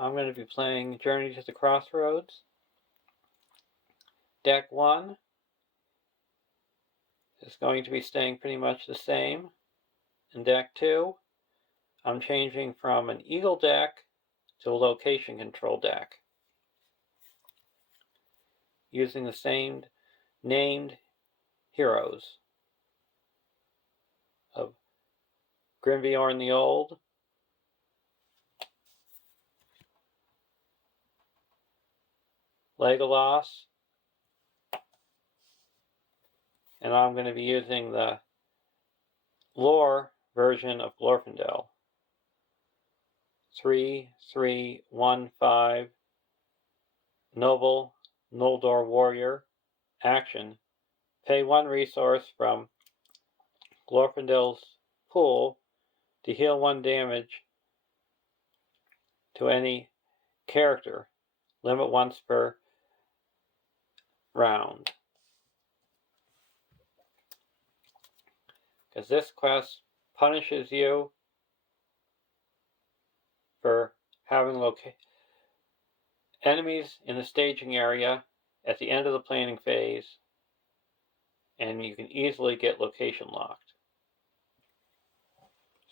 I'm going to be playing Journey to the Crossroads. Deck 1 is going to be staying pretty much the same. In Deck 2, I'm changing from an Eagle deck to a location control deck, using the same named heroes of Grimviorn the Old, Legolas, and I'm going to be using the lore version of Glorfindel. 3-3-1-5 Noble Noldor Warrior. Action. Pay 1 resource from Glorfindel's pool to heal 1 damage to any character. Limit once per round. Because this quest punishes you for having enemies in the staging area at the end of the planning phase, and you can easily get location locked.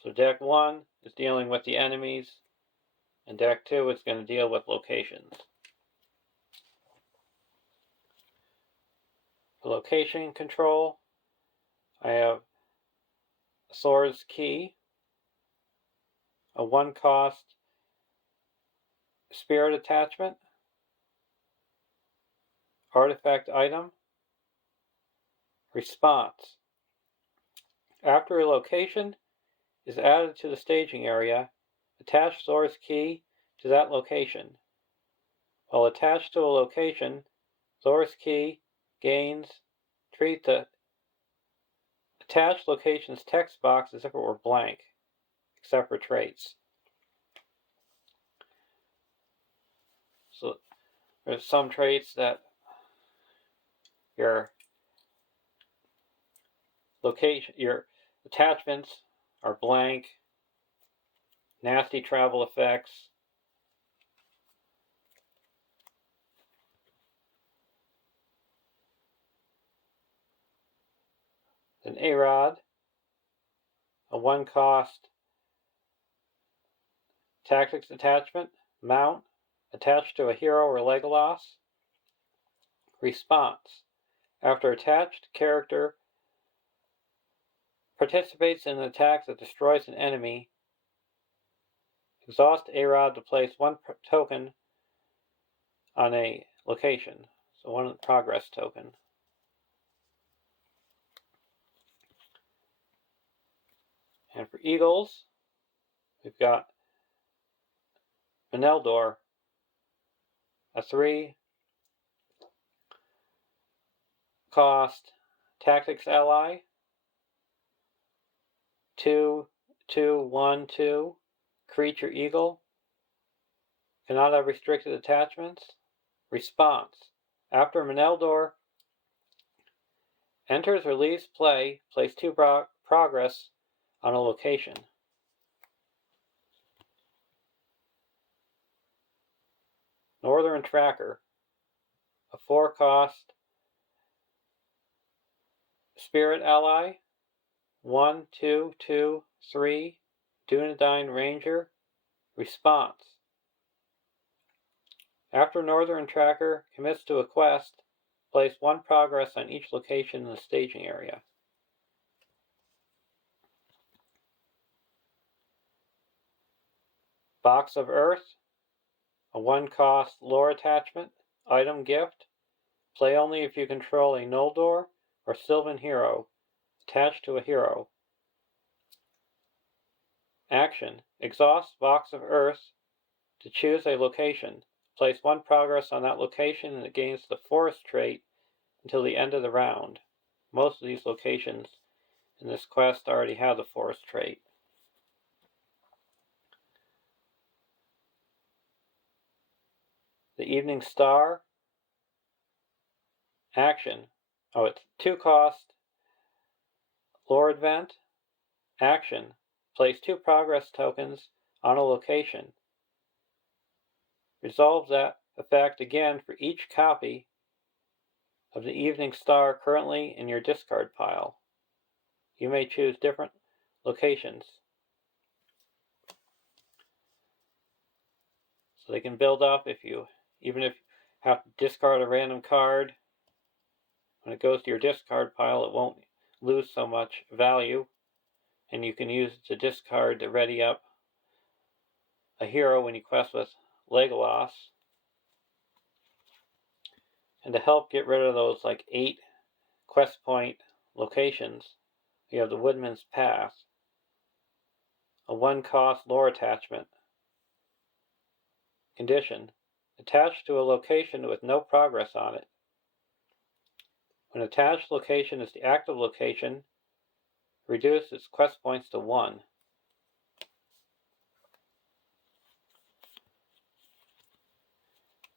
So deck 1 is dealing with the enemies, and deck 2 is going to deal with locations. For location control, I have Sora's Key, a 1-cost spirit attachment, artifact item, response. After a location is added to the staging area, attach Sora's Key to that location. While attached to a location, Sora's Key gains treat the attached location's text box as if it were blank, except for traits. So there's some traits that your attachments are blank, nasty travel effects, an Arod, a 1-cost tactics attachment, mount, attached to a hero or Legolas. Response. After attached character participates in an attack that destroys an enemy, exhaust Arod to place 1 token on a location, so 1 progress token. And for Eagles, we've got Meneldor, a 3-cost tactics ally, 2-2-1-2 creature eagle, cannot have restricted attachments. Response. After Meneldor enters or leaves play, place 2 progress on a location. Northern Tracker, a 4-cost spirit ally, 1-2-2-3 Dunedain Ranger. Response. After Northern Tracker commits to a quest, place 1 progress on each location in the staging area. Box of Earth, a 1-cost lore attachment, item gift. Play only if you control a Noldor or Sylvan hero attached to a hero. Action. Exhaust Box of Earth to choose a location. Place 1 progress on that location and it gains the Forest trait until the end of the round. Most of these locations in this quest already have the Forest trait. The Evening Star. Action. It's 2-cost lore event. Action. Place 2 progress tokens on a location. Resolve that effect again for each copy of the Evening Star currently in your discard pile. You may choose different locations, so they can build up. Even if you have to discard a random card, when it goes to your discard pile, it won't lose so much value, and you can use it to discard to ready up a hero when you quest with Legolas. And to help get rid of those 8 quest point locations, you have the Woodman's Path, a 1-cost lore attachment. Condition: attached to a location with no progress on it. When attached location is the active location, reduce its quest points to 1.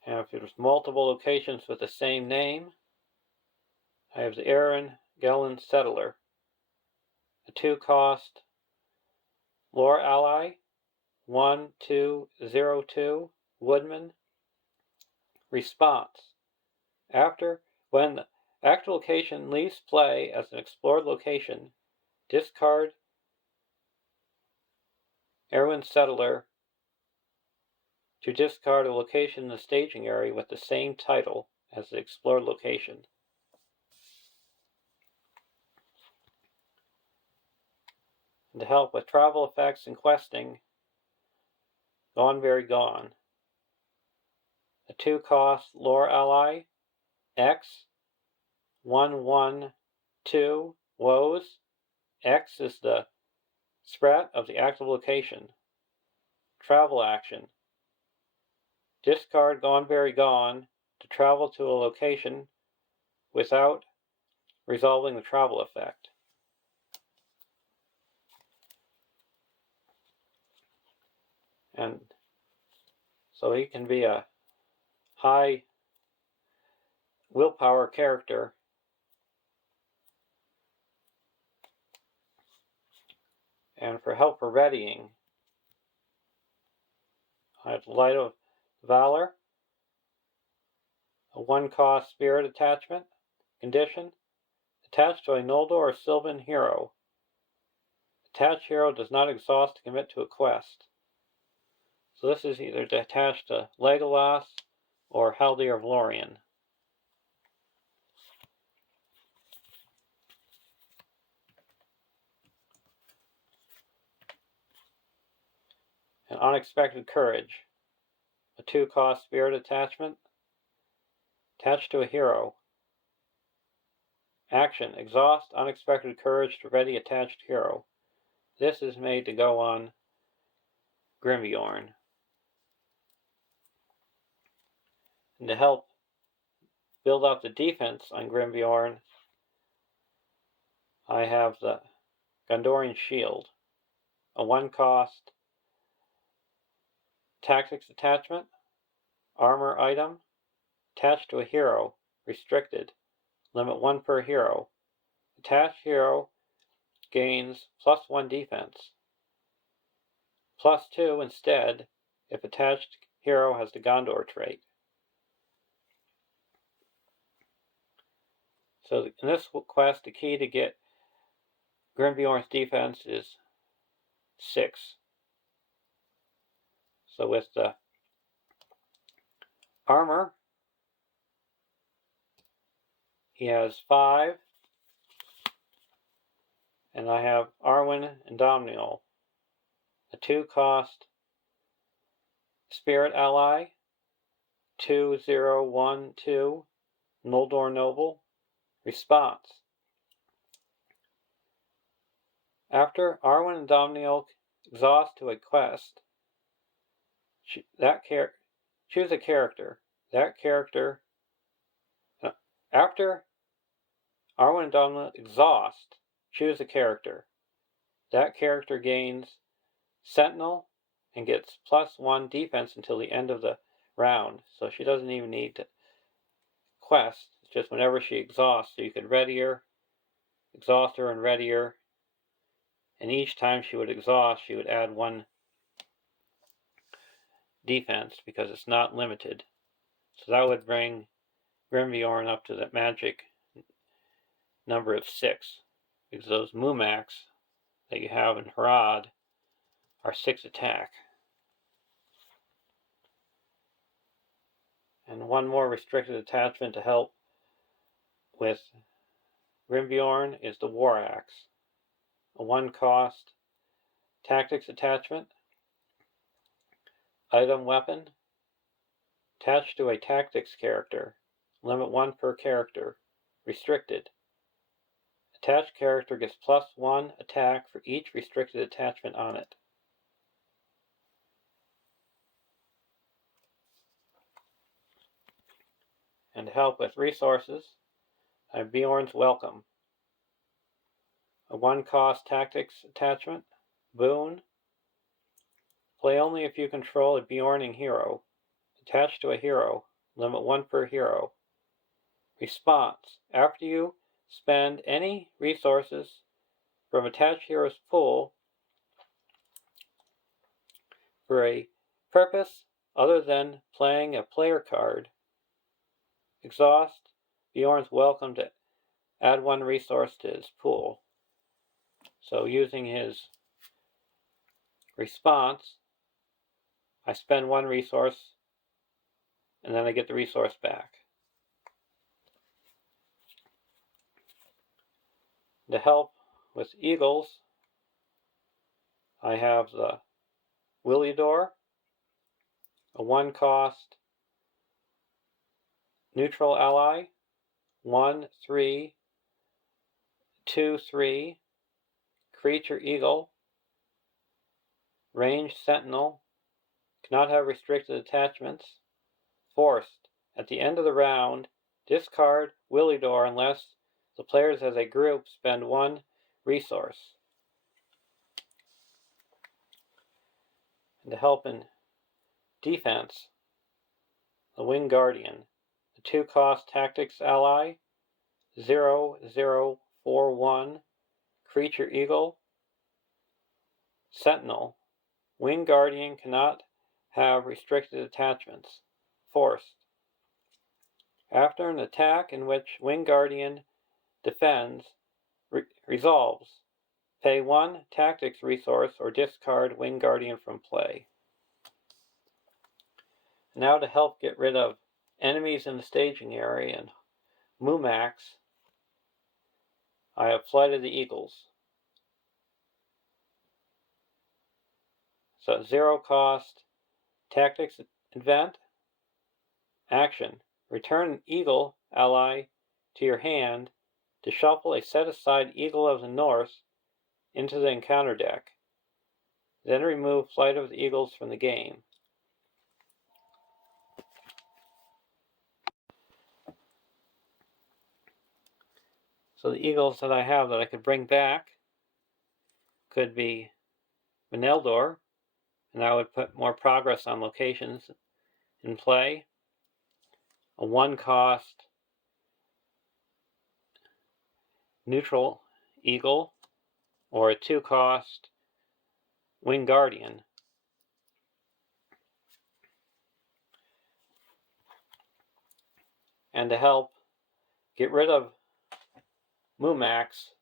And if there's multiple locations with the same name, I have the Aaron Gellin Settler, a 2-cost lore ally, 1/2/02 Woodman. Response: when the active location leaves play as an explored location, discard Erwin Settler to discard a location in the staging area with the same title as the explored location. And to help with travel effects and questing, Gone Very Gone, a 2-cost lore ally, X, 1/1/2 Woes. X is the spread of the active location. Travel action: discard Gone Very Gone to travel to a location without resolving the travel effect. And so he can be a high willpower character. And for help for readying, I have Light of Valor, a 1-cost spirit attachment. Condition: attached to a Noldor or Sylvan hero. Attached hero does not exhaust to commit to a quest. So this is either attached to Legolas or Haldir of Lorien. An Unexpected Courage, a 2-cost spirit attachment, attached to a hero. Action: exhaust Unexpected Courage to ready attached hero. This is made to go on Grimbeorn. And to help build up the defense on Grimbeorn, I have the Gondorian Shield, a 1-cost tactics attachment, armor item, attached to a hero, restricted, limit 1 per hero. Attached hero gains +1 defense, +2 instead if attached hero has the Gondor trait. So in this quest, the key to get Grimbeorn's defense is 6. So with the armor, he has 5, and I have Arwen and Domhnall, a 2-cost spirit ally, 2/0/1/2 Noldor Noble. Response: after Arwen and Domhnall exhaust to a quest, choose a character. After Arwen and Domhnall exhaust, choose a character. That character gains Sentinel and gets +1 defense until the end of the round. So she doesn't even need to quest. It's just whenever she exhausts. So you could ready her, exhaust her, and ready her. And each time she would exhaust, she would add 1 defense because it's not limited. So that would bring Grimbjorn up to the magic number of 6, because those Mumaks that you have in Harad are 6 attack. And one more restricted attachment to help with Grimbjorn is the War Axe, a 1-cost tactics attachment. Item weapon, attached to a tactics character, limit 1 per character, restricted. Attached character gets +1 attack for each restricted attachment on it. And to help with resources, I have Bjorn's Welcome, a 1-cost tactics attachment. Boon, play only if you control a Bjorning hero. Attached to a hero, limit 1 per hero. Response, after you spend any resources from attached hero's pool for a purpose other than playing a player card, exhaust Bjorn's Welcome to add 1 resource to his pool. So using his response, I spend 1 resource and then I get the resource back. To help with eagles, I have the Willidor, a 1-cost neutral ally, 1/3/2/3 creature eagle, ranged sentinel, cannot have restricted attachments. Forced, at the end of the round, discard Willidor unless the players as a group spend 1 resource. And to help in defense, the Wing Guardian, the 2-cost tactics ally, 0/0/4/1 creature eagle, sentinel. Wing Guardian cannot have restricted attachments. Forced. After an attack in which Wing Guardian defends, resolves, pay 1 tactics resource or discard Wing Guardian from play. Now to help get rid of enemies in the staging area and Mumaks, I have Flight of the Eagles. So 0-cost tactics event. Action, return an eagle ally to your hand to shuffle a set-aside Eagle of the North into the encounter deck. Then remove Flight of the Eagles from the game. So the eagles that I have that I could bring back could be Meneldor, and I would put more progress on locations in play. A 1-cost neutral eagle, or a 2-cost Wing Guardian. And to help get rid of Mumaks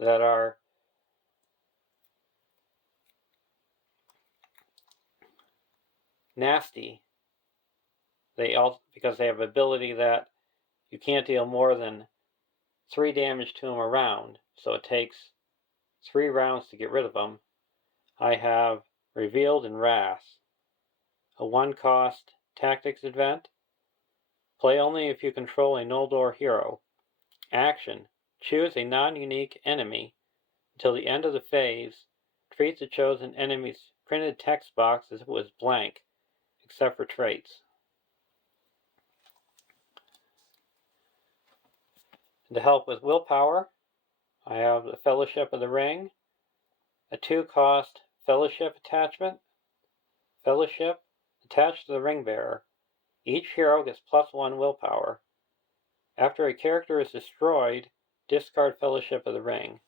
that are nasty, because they have ability that you can't deal more than 3 damage to them a round, so it takes 3 rounds to get rid of them. I have Revealed in Wrath, a 1-cost tactics event. Play only if you control a Noldor hero. Action, choose a non-unique enemy until the end of the phase. Treat the chosen enemy's printed text box as if it was blank, except for traits. And to help with willpower, I have the Fellowship of the Ring, a 2-cost Fellowship attachment. Fellowship, attached to the Ring Bearer. Each hero gets +1 willpower. After a character is destroyed, discard Fellowship of the Ring.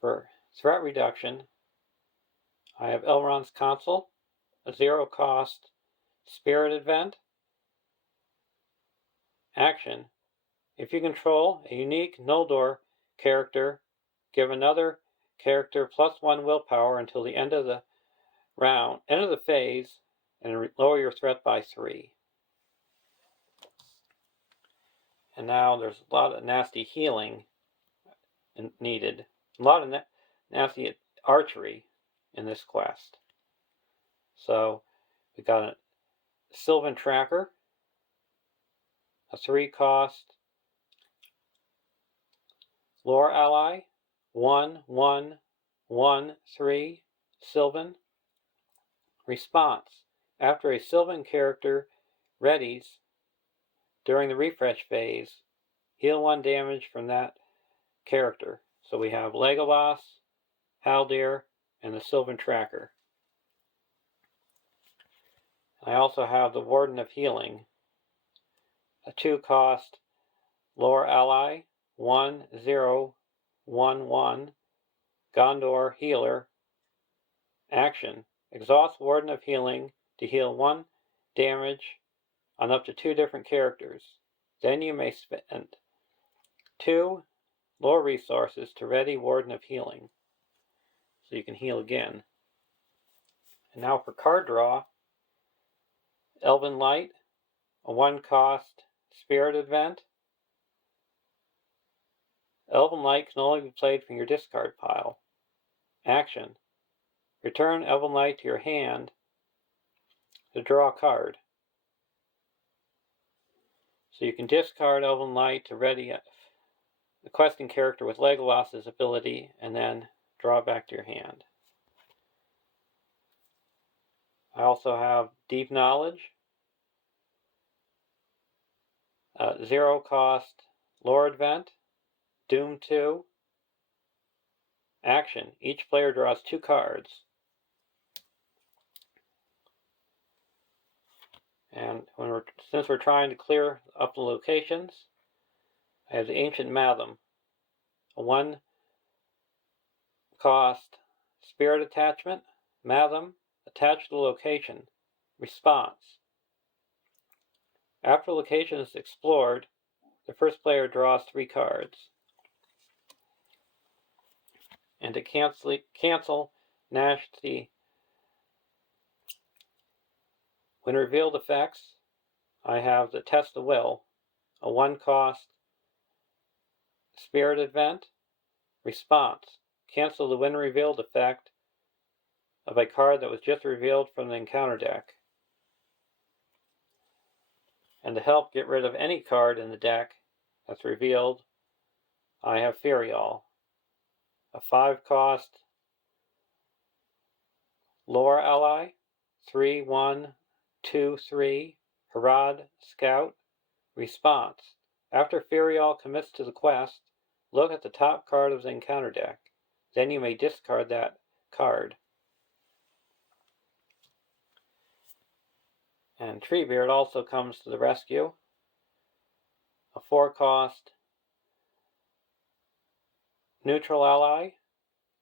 For threat reduction, I have Elrond's Console, a zero-cost spirit event. Action. If you control a unique Noldor character, give another character +1 willpower until the end of the phase, and lower your threat by 3. And now there's a lot of nasty healing needed. A lot of nasty archery in this quest. So we got a Sylvan Tracker, a 3-cost lore ally, 1/1/1/3 Sylvan. Response. After a Sylvan character readies during the refresh phase, heal 1 damage from that character. So we have Legolas, Haldir, and the Sylvan Tracker. I also have the Warden of Healing, a 2-cost lore ally, 1/0/1/1 Gondor Healer. Action. Exhaust Warden of Healing to heal 1 damage on up to 2 different characters. Then you may spend 2 lore resources to ready Warden of Healing, so you can heal again. And now for card draw, Elven Light, a 1-cost spirit event. Elven Light can only be played from your discard pile. Action. Return Elven Light to your hand to draw a card. So you can discard Elven Light to ready the questing character with Legolas's ability, and then draw back to your hand. I also have Deep Knowledge, a 0-cost lore event, Doom 2. Action. Each player draws 2 cards. And since we're trying to clear up the locations, I have the Ancient Matham, a 1-cost spirit attachment. Matham, attached to the location. Response. After the location is explored, the first player draws 3 cards. And to cancel nasty when revealed effects, I have the Test of Will, a 1-cost spirit event. Response. Cancel the when revealed effect of a card that was just revealed from the encounter deck. And to help get rid of any card in the deck that's revealed, I have Ferial, a 5-cost lore ally, 3/1/2/3 Harad Scout. Response. After Ferial commits to the quest, look at the top card of the encounter deck. Then you may discard that card. And Treebeard also comes to the rescue, a 4-cost neutral ally,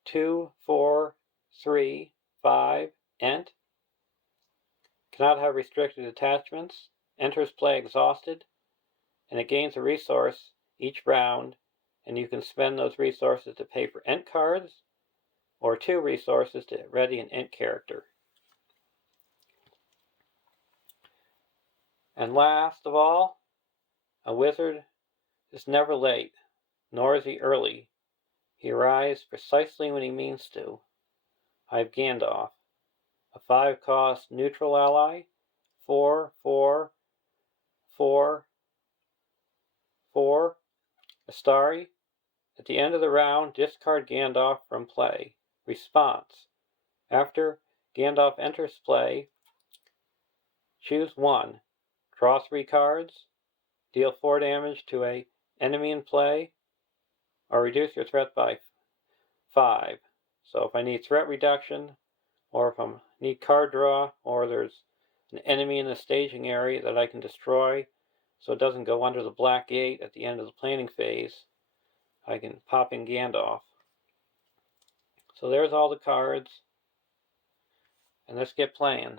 2/4/3/5 Ent. Cannot have restricted attachments, enters play exhausted, and it gains a resource each round, and you can spend those resources to pay for Ent cards, or 2 resources to ready an Ent character. And last of all, a wizard is never late, nor is he early. He arrives precisely when he means to. I have Gandalf, a 5-cost neutral ally, 4/4/4/4 Astari. At the end of the round, discard Gandalf from play. Response. After Gandalf enters play, choose 1. Draw 3 cards, deal 4 damage to an enemy in play, or reduce your threat by 5. So if I need threat reduction, or if I need card draw, or there's an enemy in the staging area that I can destroy so it doesn't go under the black gate at the end of the planning phase, I can pop in Gandalf. So there's all the cards. and let's get playing.